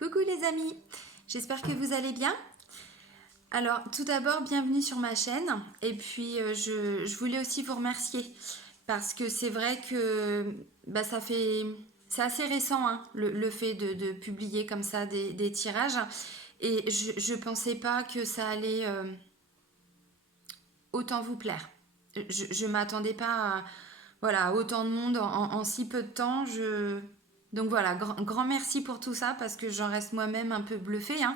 Coucou les amis, j'espère que vous allez bien. Alors tout d'abord, bienvenue sur ma chaîne et puis je voulais aussi vous remercier parce que c'est vrai que c'est assez récent hein, le fait de publier comme ça des tirages et je pensais pas que ça allait autant vous plaire. Je m'attendais pas à voilà, autant de monde en si peu de temps. Donc voilà, grand merci pour tout ça parce que j'en reste moi-même un peu bluffée. Hein,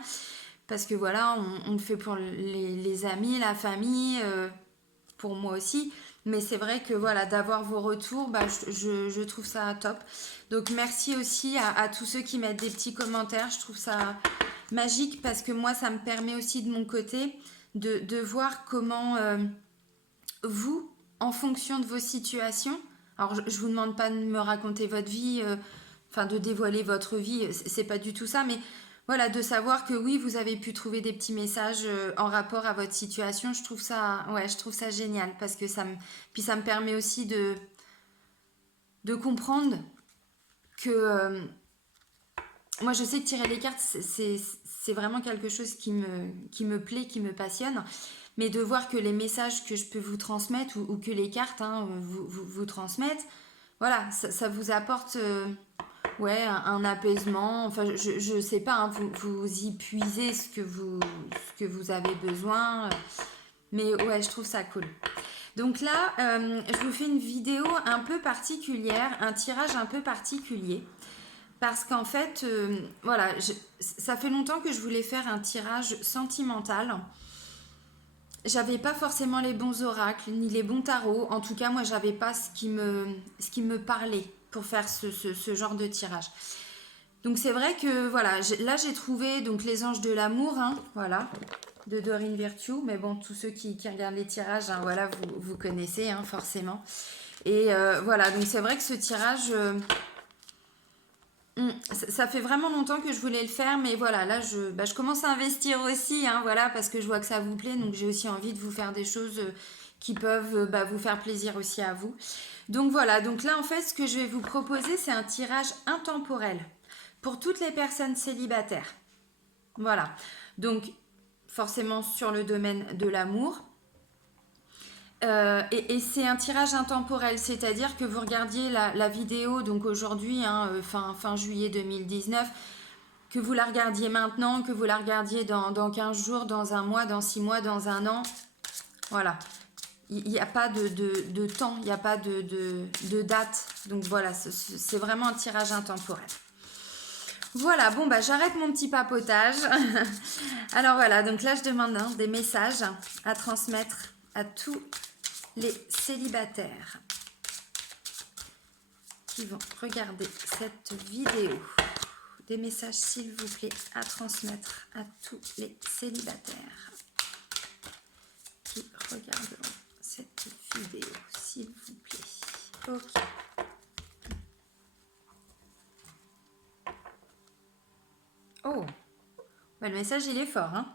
parce que voilà, on le fait pour les amis, la famille, pour moi aussi. Mais c'est vrai que voilà, d'avoir vos retours, je trouve ça top. Donc merci aussi à tous ceux qui mettent des petits commentaires. Je trouve ça magique parce que moi, ça me permet aussi de mon côté de voir comment vous, en fonction de vos situations, alors je vous demande pas de me raconter votre vie, enfin de dévoiler votre vie, c'est pas du tout ça, mais voilà, de savoir que oui, vous avez pu trouver des petits messages en rapport à votre situation, je trouve ça génial parce que puis ça me permet aussi de comprendre que moi je sais que tirer les cartes c'est vraiment quelque chose qui me plaît, qui me passionne, mais de voir que les messages que je peux vous transmettre ou que les cartes hein, vous transmettent, voilà, ça vous apporte ouais, un apaisement. Enfin, je sais pas, hein, vous y puisez ce que vous avez besoin. Mais ouais, je trouve ça cool. Donc là, je vous fais une vidéo un peu particulière, un tirage un peu particulier. Parce qu'en fait, voilà, ça fait longtemps que je voulais faire un tirage sentimental. J'avais pas forcément les bons oracles, ni les bons tarots. En tout cas, moi, j'avais pas ce qui me parlait pour faire ce genre de tirage. Donc c'est vrai que voilà, là j'ai trouvé donc les anges de l'amour, hein, voilà, de Doreen Virtue. Mais bon, tous ceux qui regardent les tirages, hein, voilà, vous connaissez hein, forcément. Et voilà, donc c'est vrai que ce tirage, ça fait vraiment longtemps que je voulais le faire, mais voilà, là je commence à investir aussi, hein, voilà, parce que je vois que ça vous plaît, donc j'ai aussi envie de vous faire des choses qui peuvent vous faire plaisir aussi à vous. Donc voilà, donc là en fait ce que je vais vous proposer c'est un tirage intemporel pour toutes les personnes célibataires. Voilà, donc forcément sur le domaine de l'amour. Et c'est un tirage intemporel, c'est-à-dire que vous regardiez la vidéo donc aujourd'hui, hein, fin juillet 2019, que vous la regardiez maintenant, que vous la regardiez dans 15 jours, dans un mois, dans 6 mois, dans un an. Voilà. Il n'y a pas de temps, il n'y a pas de date. Donc voilà, c'est vraiment un tirage intemporel. Voilà, bon bah j'arrête mon petit papotage. Alors voilà, donc là je demande hein, des messages à transmettre à tous les célibataires qui vont regarder cette vidéo. Des messages s'il vous plaît à transmettre à tous les célibataires qui regarderont cette vidéo, s'il vous plaît. Ok. Oh, bah, le message il est fort. Hein.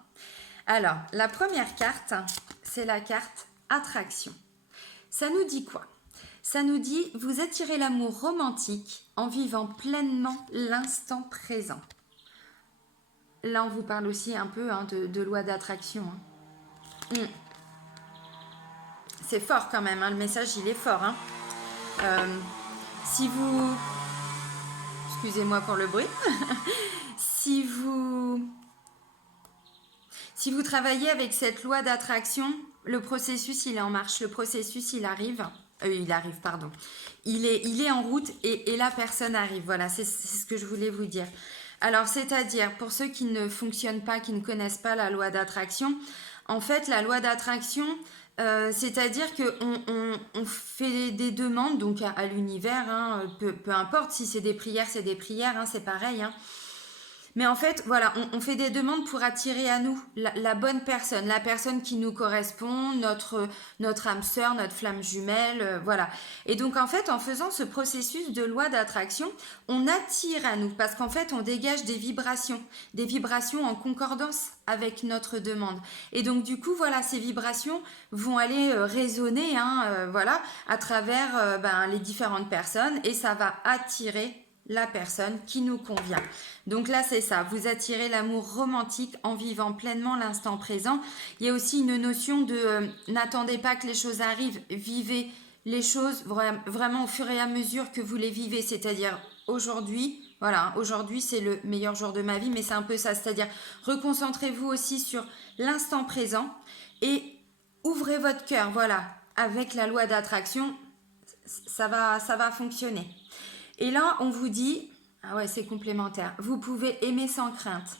Alors, la première carte, c'est la carte attraction. Ça nous dit quoi? Ça nous dit vous attirez l'amour romantique en vivant pleinement l'instant présent. Là, on vous parle aussi un peu hein, de loi d'attraction. Hein. C'est fort quand même, hein, le message il est fort. Hein. Si vous... Excusez-moi pour le bruit. si vous travaillez avec cette loi d'attraction, le processus il est en marche, le processus il arrive, pardon. Il est en route et la personne arrive. Voilà, c'est ce que je voulais vous dire. Alors, c'est-à-dire, pour ceux qui ne fonctionnent pas, qui ne connaissent pas la loi d'attraction, en fait, la loi d'attraction, c'est-à-dire qu'on fait des demandes donc à l'univers, hein, peu importe si c'est des prières, hein, c'est pareil. Hein. Mais en fait, voilà, on fait des demandes pour attirer à nous la bonne personne, la personne qui nous correspond, notre âme sœur, notre flamme jumelle, voilà. Et donc, en fait, en faisant ce processus de loi d'attraction, on attire à nous parce qu'en fait, on dégage des vibrations en concordance avec notre demande. Et donc, du coup, voilà, ces vibrations vont aller résonner, hein, voilà, à travers les différentes personnes et ça va attirer la personne qui nous convient. Donc là, c'est ça. Vous attirez l'amour romantique en vivant pleinement l'instant présent. Il y a aussi une notion de n'attendez pas que les choses arrivent. Vivez les choses vraiment au fur et à mesure que vous les vivez. C'est-à-dire aujourd'hui, voilà, aujourd'hui c'est le meilleur jour de ma vie, mais c'est un peu ça. C'est-à-dire reconcentrez-vous aussi sur l'instant présent et ouvrez votre cœur. Voilà, avec la loi d'attraction, ça va fonctionner. Et là, on vous dit, ah ouais, c'est complémentaire, vous pouvez aimer sans crainte.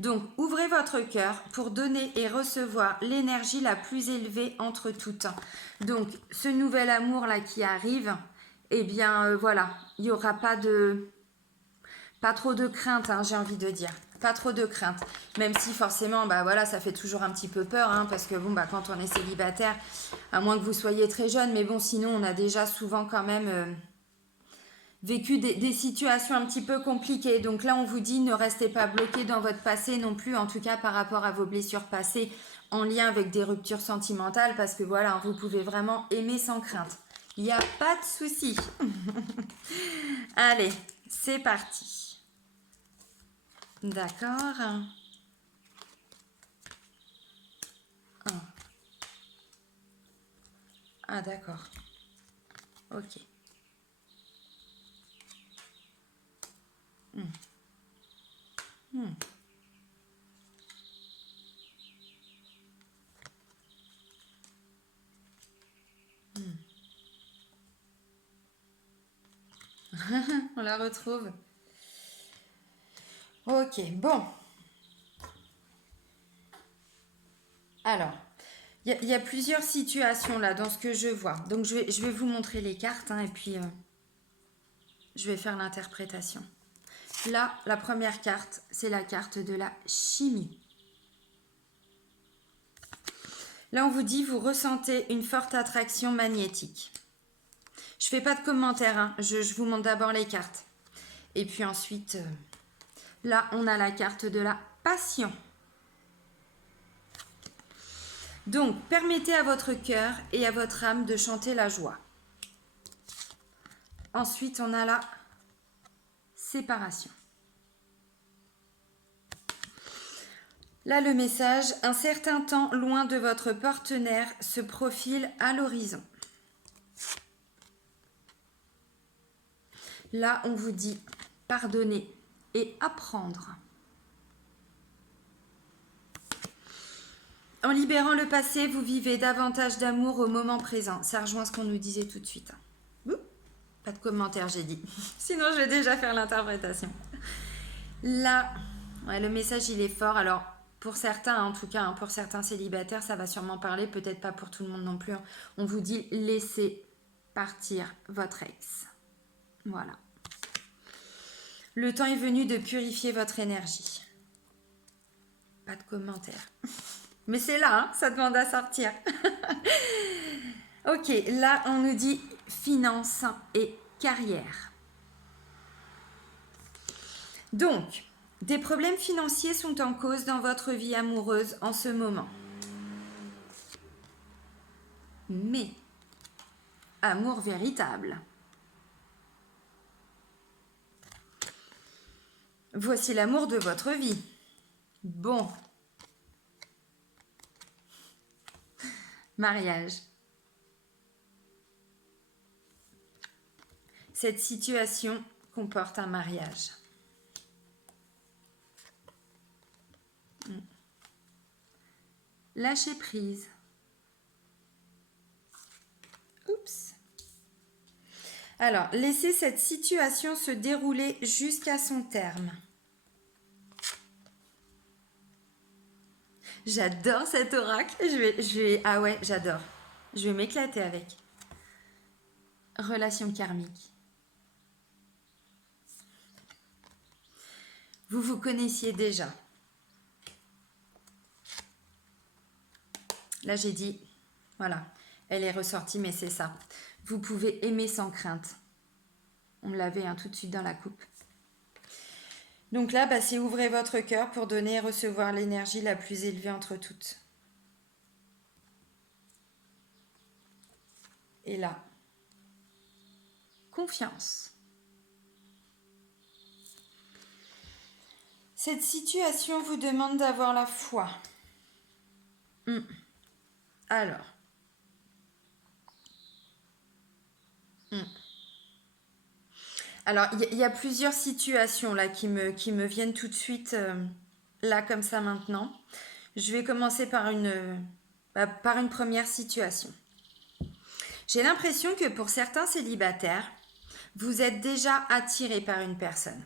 Donc, ouvrez votre cœur pour donner et recevoir l'énergie la plus élevée entre toutes. Donc, ce nouvel amour-là qui arrive, eh bien, voilà, il n'y aura pas trop de crainte, hein, j'ai envie de dire. Pas trop de crainte. Même si forcément, bah voilà, ça fait toujours un petit peu peur, hein, parce que bon, bah quand on est célibataire, à moins que vous soyez très jeune, mais bon, sinon, on a déjà souvent quand même vécu des situations un petit peu compliquées. Donc là, on vous dit, ne restez pas bloqué dans votre passé non plus, en tout cas par rapport à vos blessures passées en lien avec des ruptures sentimentales, parce que voilà, vous pouvez vraiment aimer sans crainte. Il n'y a pas de souci. Allez, c'est parti. D'accord. Ah, d'accord. Ok. On la retrouve. Ok, bon. Alors, il y a plusieurs situations là dans ce que je vois. Donc, je vais vous montrer les cartes, hein, et puis je vais faire l'interprétation. Là, la première carte, c'est la carte de la chimie. Là, on vous dit, vous ressentez une forte attraction magnétique. Je ne fais pas de commentaires, hein, je vous montre d'abord les cartes. Et puis ensuite, là, on a la carte de la passion. Donc, permettez à votre cœur et à votre âme de chanter la joie. Ensuite, on a la séparation. Là, le message, un certain temps loin de votre partenaire se profile à l'horizon. Là, on vous dit pardonner et apprendre. En libérant le passé, vous vivez davantage d'amour au moment présent. Ça rejoint ce qu'on nous disait tout de suite. Pas de commentaire, j'ai dit. Sinon, je vais déjà faire l'interprétation. Là, ouais, le message, il est fort. Alors, pour certains, en tout cas, hein, pour certains célibataires, ça va sûrement parler. Peut-être pas pour tout le monde non plus. On vous dit, laissez partir votre ex. Voilà. Le temps est venu de purifier votre énergie. Pas de commentaire. Mais c'est là, hein, ça demande à sortir. Ok, là, on nous dit finance et carrière. Donc, des problèmes financiers sont en cause dans votre vie amoureuse en ce moment. Mais, amour véritable. Voici l'amour de votre vie. Bon. Mariage. Cette situation comporte un mariage. Lâcher prise. Oups. Alors, laissez cette situation se dérouler jusqu'à son terme. J'adore cet oracle. Ah ouais, j'adore. Je vais m'éclater avec. Relation karmique. Vous vous connaissiez déjà. Là, j'ai dit, voilà, elle est ressortie, mais c'est ça. Vous pouvez aimer sans crainte. On l'avait tout de suite dans la coupe. Donc là, c'est ouvrez votre cœur pour donner et recevoir l'énergie la plus élevée entre toutes. Et là, confiance. Cette situation vous demande d'avoir la foi. Alors. Alors, il y a plusieurs situations là qui me viennent tout de suite, là comme ça maintenant. Je vais commencer par une première situation. J'ai l'impression que pour certains célibataires, vous êtes déjà attiré par une personne.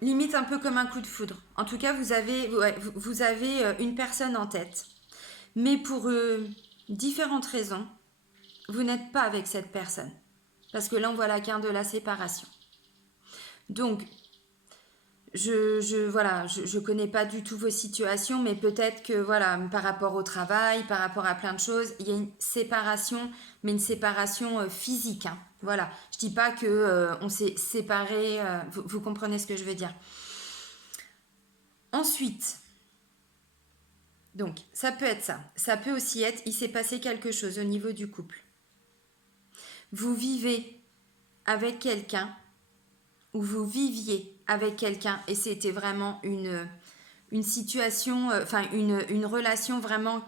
Limite un peu comme un coup de foudre. En tout cas, vous avez une personne en tête. Mais pour différentes raisons, vous n'êtes pas avec cette personne. Parce que là, on voit la carte de la séparation. Donc, je connais pas du tout vos situations, mais peut-être que voilà, par rapport au travail, par rapport à plein de choses, il y a une séparation, mais une séparation physique. Hein. Voilà, je dis pas que on s'est séparés. Vous comprenez ce que je veux dire. Ensuite, donc ça peut être ça. Ça peut aussi être, il s'est passé quelque chose au niveau du couple. Vous vivez avec quelqu'un où vous viviez avec quelqu'un et c'était vraiment une situation, une relation vraiment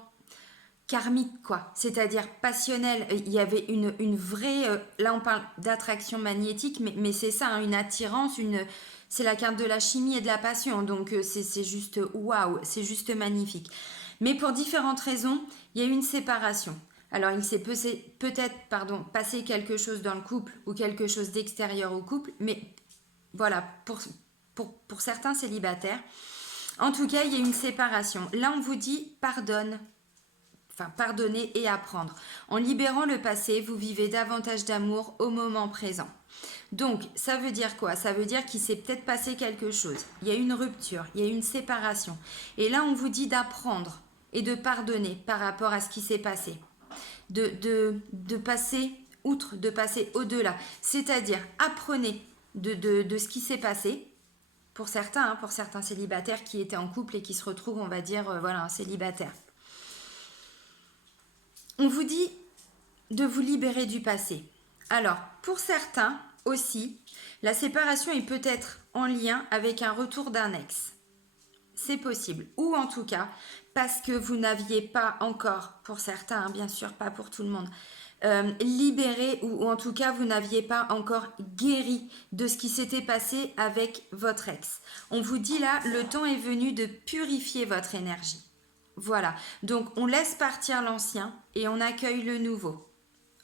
karmique, quoi. C'est-à-dire passionnelle. Il y avait une vraie... là, on parle d'attraction magnétique, mais c'est ça, hein, une attirance, c'est la carte de la chimie et de la passion. Donc, c'est juste waouh, c'est juste magnifique. Mais pour différentes raisons, il y a eu une séparation. Alors, il s'est peut-être passé quelque chose dans le couple ou quelque chose d'extérieur au couple, mais voilà, pour certains célibataires. En tout cas, il y a une séparation. Là, on vous dit pardonner et apprendre. En libérant le passé, vous vivez davantage d'amour au moment présent. Donc, ça veut dire quoi? Ça veut dire qu'il s'est peut-être passé quelque chose. Il y a une rupture, il y a une séparation. Et là, on vous dit d'apprendre et de pardonner par rapport à ce qui s'est passé. De passer outre, de passer au-delà. C'est-à-dire, apprenez de ce qui s'est passé pour certains célibataires qui étaient en couple et qui se retrouvent, on va dire, un célibataire. On vous dit de vous libérer du passé. Alors, pour certains aussi, la séparation est peut-être en lien avec un retour d'un ex. C'est possible. Ou en tout cas, parce que vous n'aviez pas encore, pour certains, hein, bien sûr, pas pour tout le monde, libéré ou en tout cas vous n'aviez pas encore guéri de ce qui s'était passé avec votre ex. On vous dit là, le temps est venu de purifier votre énergie. Voilà, donc on laisse partir l'ancien et on accueille le nouveau.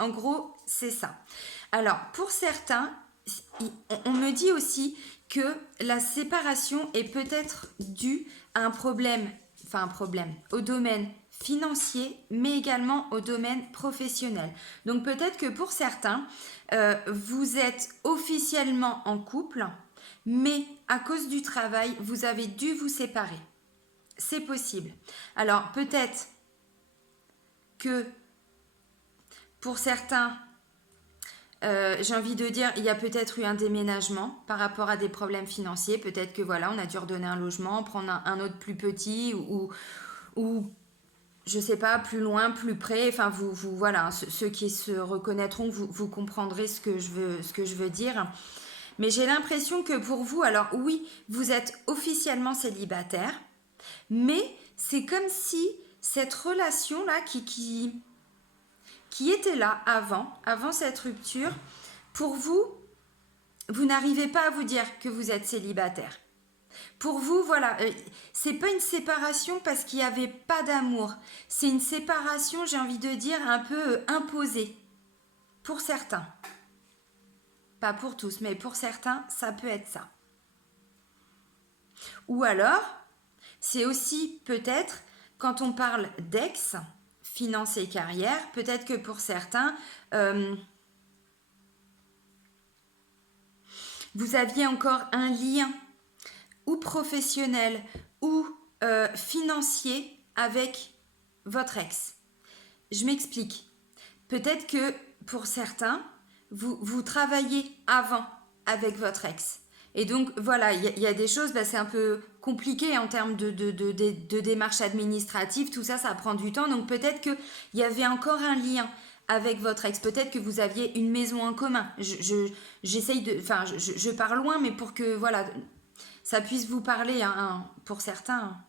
En gros, c'est ça. Alors, pour certains, on me dit aussi que la séparation est peut-être due à un problème, au domaine financier, mais également au domaine professionnel. Donc peut-être que pour certains, vous êtes officiellement en couple, mais à cause du travail, vous avez dû vous séparer. C'est possible. Alors peut-être que pour certains, j'ai envie de dire, il y a peut-être eu un déménagement par rapport à des problèmes financiers. Peut-être que voilà, on a dû redonner un logement, prendre un autre plus petit ou je sais pas, plus loin, plus près. Enfin, vous voilà, ceux qui se reconnaîtront, vous comprendrez ce que je veux dire. Mais j'ai l'impression que pour vous, alors oui, vous êtes officiellement célibataire, mais c'est comme si cette relation-là qui était là avant cette rupture, pour vous, vous n'arrivez pas à vous dire que vous êtes célibataire. Pour vous, voilà, c'est pas une séparation parce qu'il n'y avait pas d'amour. C'est une séparation, j'ai envie de dire, un peu imposée. Pour certains. Pas pour tous, mais pour certains, ça peut être ça. Ou alors, c'est aussi peut-être, quand on parle d'ex, finance et carrière, peut-être que pour certains, vous aviez encore un lien ou professionnel ou financier avec votre ex. Je m'explique. Peut-être que pour certains, vous travaillez avant avec votre ex. Et donc, voilà, il y a des choses, c'est un peu compliqué en termes de démarches administratives. Tout ça, ça prend du temps. Donc, peut-être qu'il y avait encore un lien avec votre ex. Peut-être que vous aviez une maison en commun. J'essaye de, enfin, je pars loin, mais pour que voilà, ça puisse vous parler, hein, pour certains. Hein,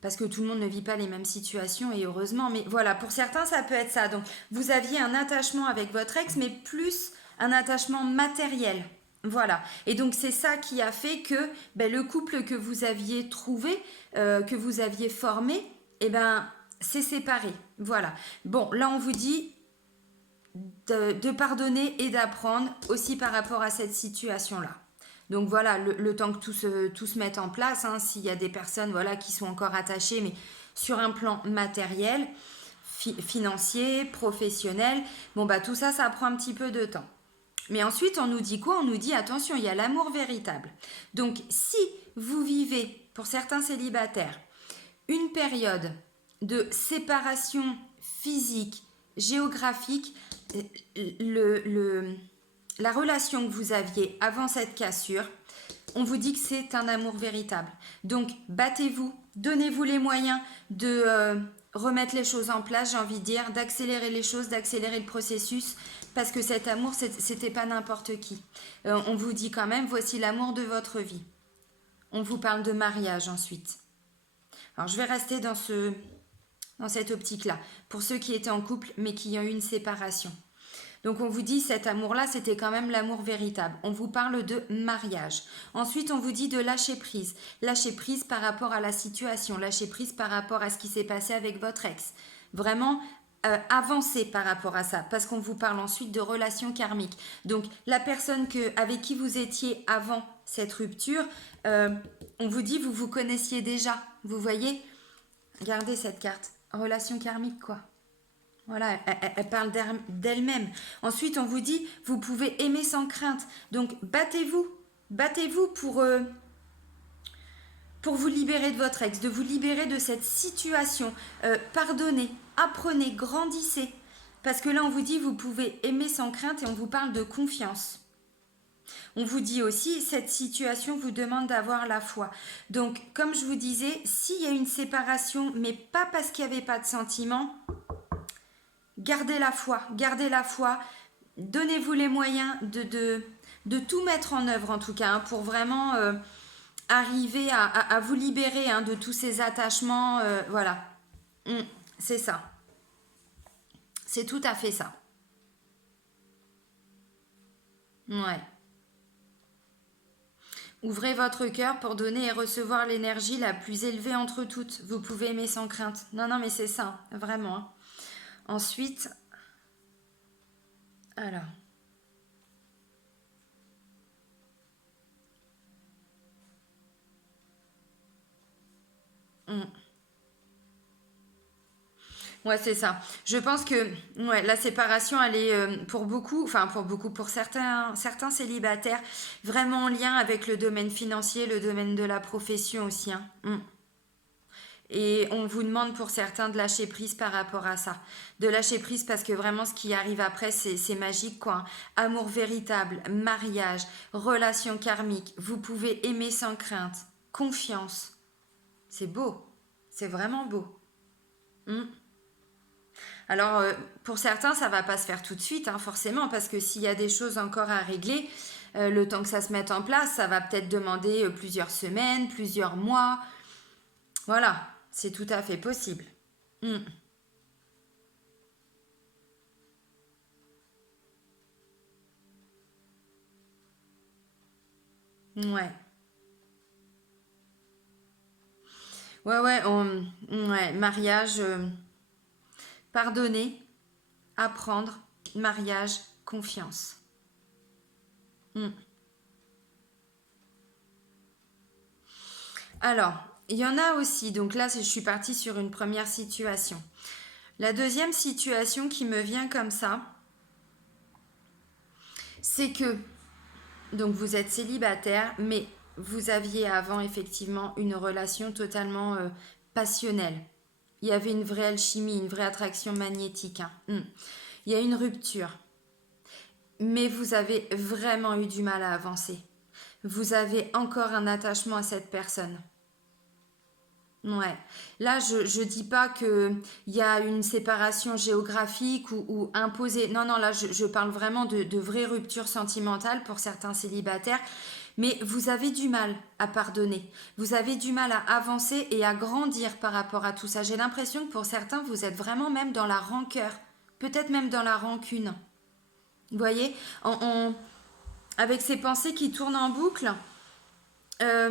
parce que tout le monde ne vit pas les mêmes situations et heureusement, mais voilà, pour certains ça peut être ça. Donc vous aviez un attachement avec votre ex, mais plus un attachement matériel. Voilà. Et donc c'est ça qui a fait que ben, le couple que vous aviez trouvé, que vous aviez formé, eh ben s'est séparé. Voilà. Bon, là on vous dit de pardonner et d'apprendre aussi par rapport à cette situation-là. Donc voilà, le temps que tout se mette en place, hein, s'il y a des personnes voilà, qui sont encore attachées, mais sur un plan matériel, financier, professionnel, bon bah tout ça, ça prend un petit peu de temps. Mais ensuite, on nous dit quoi? On nous dit attention, il y a l'amour véritable. Donc si vous vivez, pour certains célibataires, une période de séparation physique, géographique, le, la relation que vous aviez avant cette cassure, on vous dit que c'est un amour véritable. Donc, battez-vous, donnez-vous les moyens de remettre les choses en place, j'ai envie de dire, d'accélérer les choses, d'accélérer le processus, parce que cet amour, c'était pas n'importe qui. On vous dit quand même, voici l'amour de votre vie. On vous parle de mariage ensuite. Alors, je vais rester dans cette optique-là, pour ceux qui étaient en couple, mais qui ont eu une séparation. Donc on vous dit cet amour-là, c'était quand même l'amour véritable. On vous parle de mariage. Ensuite, on vous dit de lâcher prise. Lâcher prise par rapport à la situation, lâcher prise par rapport à ce qui s'est passé avec votre ex. Vraiment avancer par rapport à ça, parce qu'on vous parle ensuite de relations karmiques. Donc la personne avec qui vous étiez avant cette rupture, on vous dit vous vous connaissiez déjà. Vous voyez? Regardez cette carte. Relation karmique, quoi. Voilà, elle parle d'elle-même. Ensuite, on vous dit, vous pouvez aimer sans crainte. Donc, battez-vous. Battez-vous pour vous libérer de votre ex, de vous libérer de cette situation. Pardonnez, apprenez, grandissez. Parce que là, on vous dit, vous pouvez aimer sans crainte et on vous parle de confiance. On vous dit aussi, cette situation vous demande d'avoir la foi. Donc, comme je vous disais, s'il y a une séparation, mais pas parce qu'il n'y avait pas de sentiment, gardez la foi, donnez-vous les moyens de tout mettre en œuvre en tout cas, hein, pour vraiment arriver à vous libérer, hein, de tous ces attachements, voilà. C'est ça. C'est tout à fait ça. Ouais. Ouvrez votre cœur pour donner et recevoir l'énergie la plus élevée entre toutes. Vous pouvez aimer sans crainte. Non, non, mais c'est ça, vraiment. Hein. Ensuite, alors. Ouais, c'est ça. Je pense que ouais, la séparation, elle est pour beaucoup, enfin pour beaucoup, pour certains célibataires, vraiment en lien avec le domaine financier, le domaine de la profession aussi. Hein. Et on vous demande pour certains de lâcher prise par rapport à ça. De lâcher prise parce que vraiment ce qui arrive après, c'est magique, quoi. Hein. Amour véritable, mariage, relation karmique. Vous pouvez aimer sans crainte, confiance. C'est beau. C'est vraiment beau. Hum. Alors, pour certains, ça va pas se faire tout de suite, hein, forcément, parce que s'il y a des choses encore à régler, le temps que ça se mette en place, ça va peut-être demander plusieurs semaines, plusieurs mois. Voilà, c'est tout à fait possible. Hmm. Ouais. Ouais, ouais, ouais, mariage, pardonner, apprendre, mariage, confiance. Hmm. Alors, il y en a aussi, donc là, je suis partie sur une première situation. La deuxième situation qui me vient comme ça, c'est que donc vous êtes célibataire, mais vous aviez avant effectivement une relation totalement passionnelle. Il y avait une vraie alchimie, une vraie attraction magnétique. Hein. Il y a une rupture, mais vous avez vraiment eu du mal à avancer. Vous avez encore un attachement à cette personne. Ouais. Là, je dis pas que il y a une séparation géographique ou imposée. Non, non, là, je parle vraiment de vraies ruptures sentimentales pour certains célibataires. Mais vous avez du mal à pardonner. Vous avez du mal à avancer et à grandir par rapport à tout ça. J'ai l'impression que pour certains, vous êtes vraiment même dans la rancœur. Peut-être même dans la rancune. Vous voyez, avec ces pensées qui tournent en boucle. Euh,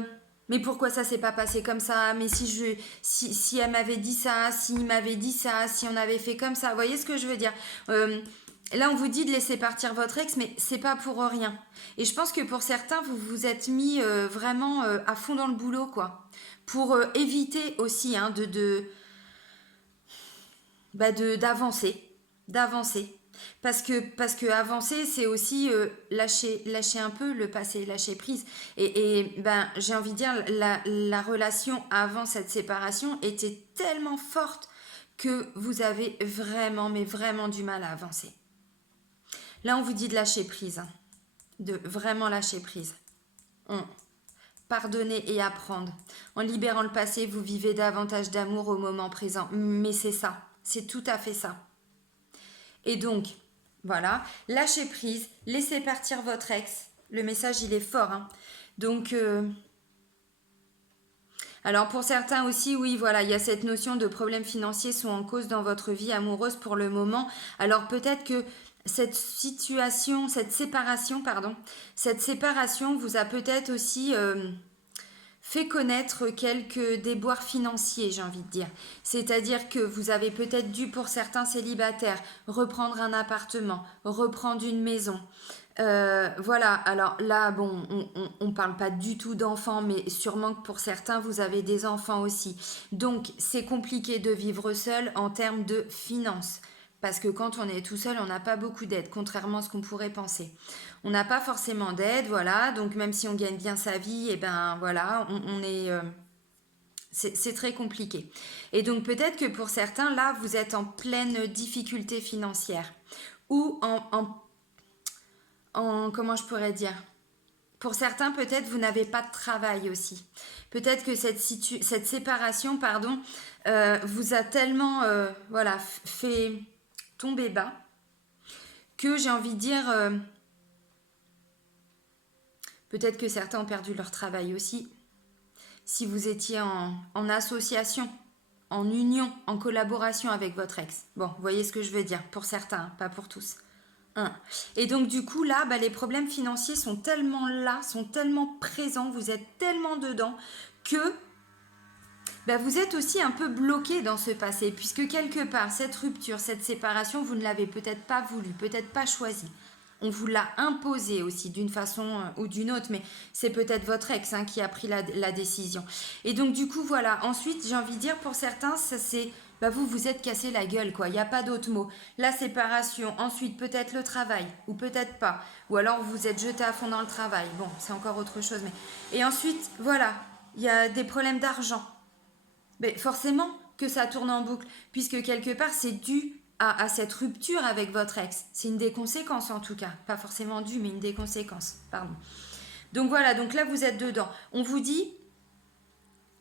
mais pourquoi ça s'est pas passé comme ça? Mais si elle m'avait dit ça, s'il m'avait dit ça, si on avait fait comme ça, vous voyez ce que je veux dire? Euh, Là, on vous dit de laisser partir votre ex, mais c'est pas pour rien. Et je pense que pour certains, vous vous êtes mis vraiment à fond dans le boulot, quoi, pour éviter aussi hein, d'avancer, d'avancer. Parce que avancer, c'est aussi lâcher un peu le passé, lâcher prise. Ben, j'ai envie de dire, la relation avant cette séparation était tellement forte que vous avez vraiment, mais vraiment du mal à avancer. Là, on vous dit de lâcher prise, hein, de vraiment lâcher prise. On, Pardonner et apprendre. En libérant le passé, vous vivez davantage d'amour au moment présent. Mais c'est ça, c'est tout à fait ça. Et donc, voilà, lâchez prise, laissez partir votre ex. Le message, il est fort. Hein. Donc, alors pour certains aussi, oui, voilà, il y a cette notion de problèmes financiers sont en cause dans votre vie amoureuse pour le moment. Alors peut-être que cette situation, cette séparation vous a peut-être aussi fait connaître quelques déboires financiers, j'ai envie de dire. C'est-à-dire que vous avez peut-être dû, pour certains célibataires, reprendre un appartement, reprendre une maison. Voilà, alors là, bon, on parle pas du tout d'enfants, mais sûrement que pour certains, vous avez des enfants aussi. Donc, c'est compliqué de vivre seul en termes de finances. Parce que quand on est tout seul, on n'a pas beaucoup d'aide, contrairement à ce qu'on pourrait penser. On n'a pas forcément d'aide, voilà. Donc, même si on gagne bien sa vie, et ben voilà, on est. C'est très compliqué. Et donc, peut-être que pour certains, là, vous êtes en pleine difficulté financière. Ou comment je pourrais dire, pour certains, peut-être vous n'avez pas de travail aussi. Peut-être que cette séparation, pardon, vous a tellement, voilà, fait tomber bas que j'ai envie de dire, peut-être que certains ont perdu leur travail aussi. Si vous étiez en association, en union, en collaboration avec votre ex. Bon, vous voyez ce que je veux dire, pour certains, hein, pas pour tous. Hein. Et donc du coup là, bah, les problèmes financiers sont tellement là, sont tellement présents, vous êtes tellement dedans que bah, vous êtes aussi un peu bloqué dans ce passé, puisque quelque part, cette rupture, cette séparation, vous ne l'avez peut-être pas voulu, peut-être pas choisi. On vous l'a imposé aussi d'une façon ou d'une autre, mais c'est peut-être votre ex hein, qui a pris la décision. Et donc du coup, voilà. Ensuite, j'ai envie de dire, pour certains, ça c'est... Bah vous vous êtes cassé la gueule, quoi. Il n'y a pas d'autre mot. La séparation, ensuite peut-être le travail, ou peut-être pas. Ou alors vous vous êtes jeté à fond dans le travail. Bon, c'est encore autre chose. Et ensuite, voilà, il y a des problèmes d'argent. Mais forcément que ça tourne en boucle, puisque quelque part c'est dû à cette rupture avec votre ex. C'est une des conséquences en tout cas. Pas forcément dû, mais une des conséquences. Pardon. Donc voilà, donc là vous êtes dedans. On vous dit,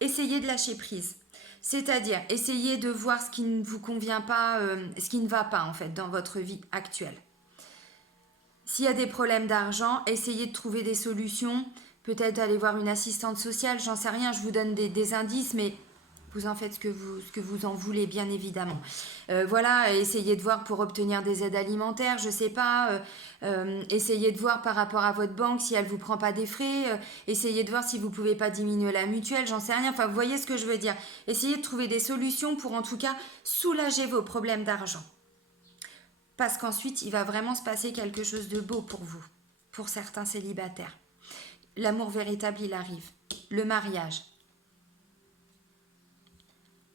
essayez de lâcher prise. C'est-à-dire, essayez de voir ce qui ne vous convient pas, ce qui ne va pas en fait dans votre vie actuelle. S'il y a des problèmes d'argent, essayez de trouver des solutions. Peut-être aller voir une assistante sociale, j'en sais rien, je vous donne des indices, mais vous en faites ce que vous en voulez, bien évidemment. Voilà, essayez de voir pour obtenir des aides alimentaires, je sais pas. Essayez de voir par rapport à votre banque si elle vous prend pas des frais. Essayez de voir si vous pouvez pas diminuer la mutuelle, j'en sais rien. Enfin, vous voyez ce que je veux dire. Essayez de trouver des solutions pour en tout cas soulager vos problèmes d'argent. Parce qu'ensuite, il va vraiment se passer quelque chose de beau pour vous, pour certains célibataires. L'amour véritable, il arrive. Le mariage.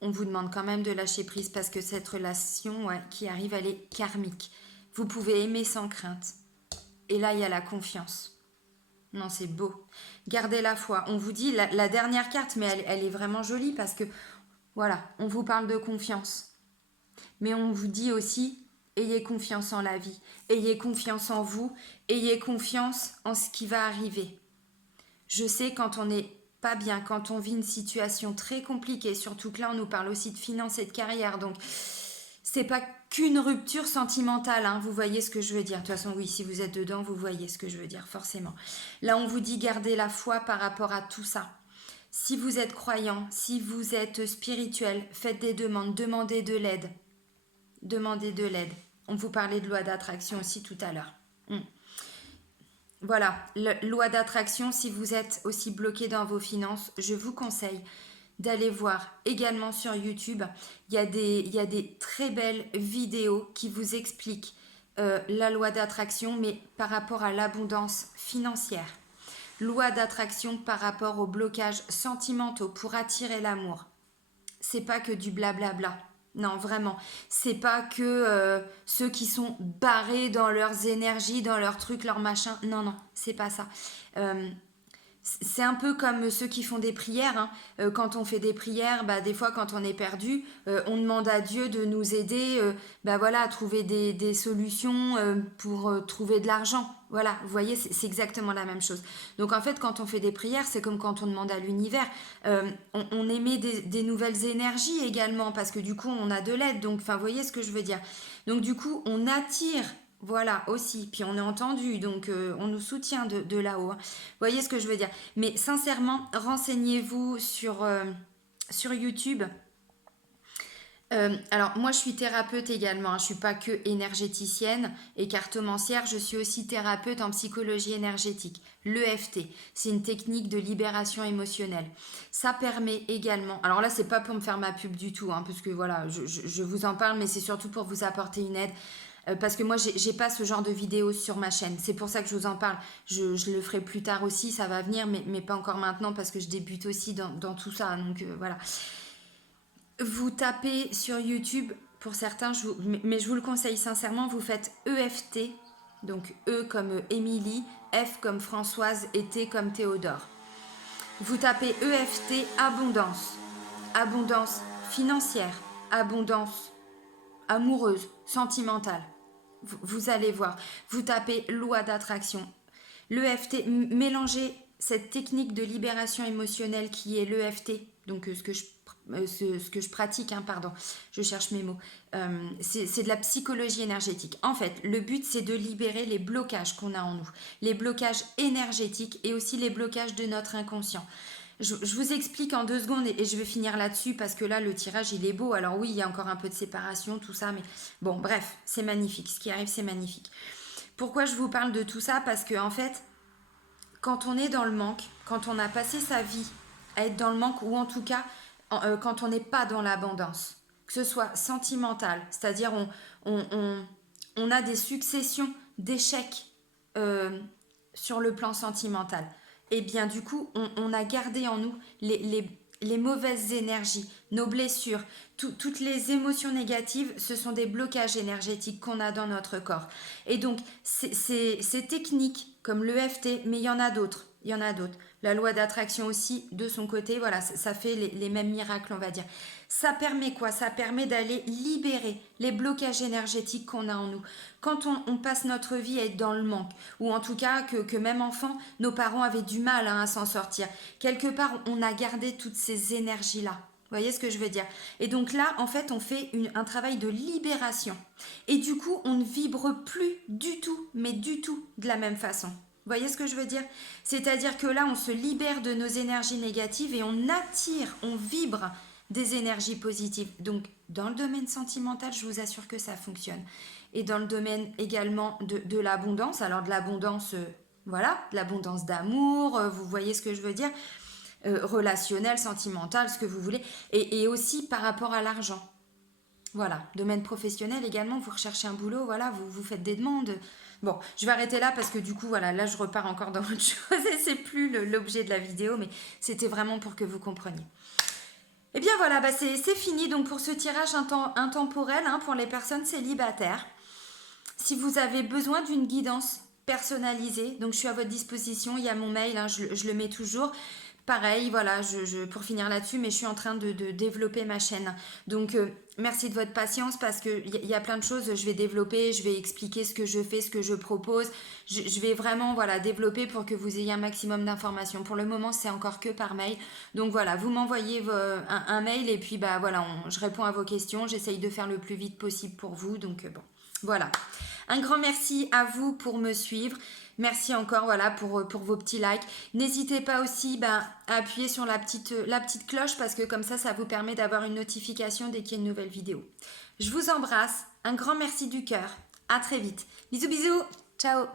On vous demande quand même de lâcher prise parce que cette relation qui arrive, elle est karmique. Vous pouvez aimer sans crainte. Et là, il y a la confiance. Non, c'est beau. Gardez la foi. On vous dit la dernière carte, mais elle est vraiment jolie parce que, voilà, on vous parle de confiance. Mais on vous dit aussi, ayez confiance en la vie. Ayez confiance en vous. Ayez confiance en ce qui va arriver. Je sais quand on est pas bien, quand on vit une situation très compliquée, surtout que là on nous parle aussi de finances et de carrière, donc c'est pas qu'une rupture sentimentale, hein, vous voyez ce que je veux dire. De toute façon, oui, si vous êtes dedans, vous voyez ce que je veux dire, forcément. Là, on vous dit gardez la foi par rapport à tout ça. Si vous êtes croyant, si vous êtes spirituel, faites des demandes, demandez de l'aide. Demandez de l'aide. On vous parlait de loi d'attraction aussi tout à l'heure. Voilà, loi d'attraction, si vous êtes aussi bloqué dans vos finances, je vous conseille d'aller voir également sur YouTube. Il y a des très belles vidéos qui vous expliquent la loi d'attraction, mais par rapport à l'abondance financière. Loi d'attraction par rapport aux blocages sentimentaux pour attirer l'amour. C'est pas que du blablabla. Non, vraiment. C'est pas que ceux qui sont barrés dans leurs énergies, dans leurs trucs, leurs machins. Non, non, c'est pas ça. C'est un peu comme ceux qui font des prières, hein. Quand on fait des prières, bah, des fois quand on est perdu, on demande à Dieu de nous aider bah, voilà, à trouver des solutions pour trouver de l'argent. Voilà, vous voyez, c'est exactement la même chose. Donc en fait, quand on fait des prières, c'est comme quand on demande à l'univers. On émet des nouvelles énergies également, parce que du coup, on a de l'aide. Donc, enfin, vous voyez ce que je veux dire. Donc du coup, on attire. Voilà, aussi. Puis on est entendu, donc on nous soutient de là-haut, hein. Vous voyez ce que je veux dire. Mais sincèrement, renseignez-vous sur YouTube. Alors moi je suis thérapeute également, hein. Je ne suis pas que énergéticienne et cartomancière, je suis aussi thérapeute en psychologie énergétique. L'EFT, c'est une technique de libération émotionnelle. Ça permet également, alors là c'est pas pour me faire ma pub du tout, hein, parce que voilà, je vous en parle, mais c'est surtout pour vous apporter une aide. Parce que moi j'ai pas ce genre de vidéos sur ma chaîne, c'est pour ça que je vous en parle. Je le ferai plus tard aussi, ça va venir, mais pas encore maintenant parce que je débute aussi dans tout ça, donc voilà. Vous tapez sur YouTube, pour certains, mais je vous le conseille sincèrement, vous faites EFT, donc E comme Émilie, F comme Françoise et T comme Théodore. Vous tapez EFT abondance, abondance financière, abondance amoureuse, sentimentale. Vous allez voir, vous tapez loi d'attraction. L'EFT, mélangez cette technique de libération émotionnelle qui est l'EFT, donc ce que je pratique, hein, pardon, je cherche mes mots, c'est de la psychologie énergétique. En fait, le but, c'est de libérer les blocages qu'on a en nous, les blocages énergétiques et aussi les blocages de notre inconscient. Je vous explique en 2 secondes et je vais finir là-dessus parce que là, le tirage, il est beau. Alors oui, il y a encore un peu de séparation, tout ça, mais bon, bref, c'est magnifique. Ce qui arrive, c'est magnifique. Pourquoi je vous parle de tout ça? Parce que en fait, quand on est dans le manque, quand on a passé sa vie à être dans le manque, ou en tout cas, quand on n'est pas dans l'abondance, que ce soit sentimental, c'est-à-dire on a des successions d'échecs sur le plan sentimental, et bien du coup, on a gardé en nous les mauvaises énergies, nos blessures, toutes les émotions négatives, ce sont des blocages énergétiques qu'on a dans notre corps. Et donc, ces techniques comme l'EFT, mais il y en a d'autres, il y en a d'autres. La loi d'attraction aussi, de son côté, voilà, ça fait les mêmes miracles, on va dire. Ça permet quoi? Ça permet d'aller libérer les blocages énergétiques qu'on a en nous. Quand on passe notre vie à être dans le manque, ou en tout cas que même enfant, nos parents avaient du mal, hein, à s'en sortir. Quelque part, on a gardé toutes ces énergies-là. Vous voyez ce que je veux dire? Et donc là, en fait, on fait un travail de libération. Et du coup, on ne vibre plus du tout, mais du tout de la même façon. Vous voyez ce que je veux dire? C'est-à-dire que là, on se libère de nos énergies négatives et on attire, on vibre des énergies positives. Donc, dans le domaine sentimental, je vous assure que ça fonctionne. Et dans le domaine également de l'abondance, alors de l'abondance, voilà, de l'abondance d'amour, vous voyez ce que je veux dire? Relationnel, sentimental, ce que vous voulez, et aussi par rapport à l'argent. Voilà, domaine professionnel également, vous recherchez un boulot, voilà, vous faites des demandes. Bon, je vais arrêter là parce que du coup, voilà, là je repars encore dans autre chose et c'est plus l'objet de la vidéo, mais c'était vraiment pour que vous compreniez. Et bien voilà, bah c'est fini donc pour ce tirage intemporel, hein, pour les personnes célibataires. Si vous avez besoin d'une guidance personnalisée, donc je suis à votre disposition, il y a mon mail, hein, je le mets toujours. pareil, voilà, pour finir là-dessus, mais je suis en train de développer ma chaîne. Donc, merci de votre patience parce qu'il y a plein de choses, je vais développer, je vais expliquer ce que je fais, ce que je propose. Je vais vraiment, voilà, développer pour que vous ayez un maximum d'informations. Pour le moment, c'est encore que par mail. Donc voilà, vous m'envoyez un mail et puis bah voilà, je réponds à vos questions. J'essaye de faire le plus vite possible pour vous. Donc bon, voilà. Un grand merci à vous pour me suivre. Merci encore voilà, pour vos petits likes. N'hésitez pas aussi à appuyer sur la petite cloche parce que comme ça vous permet d'avoir une notification dès qu'il y a une nouvelle vidéo. Je vous embrasse. Un grand merci du cœur. À très vite. Bisous bisous. Ciao.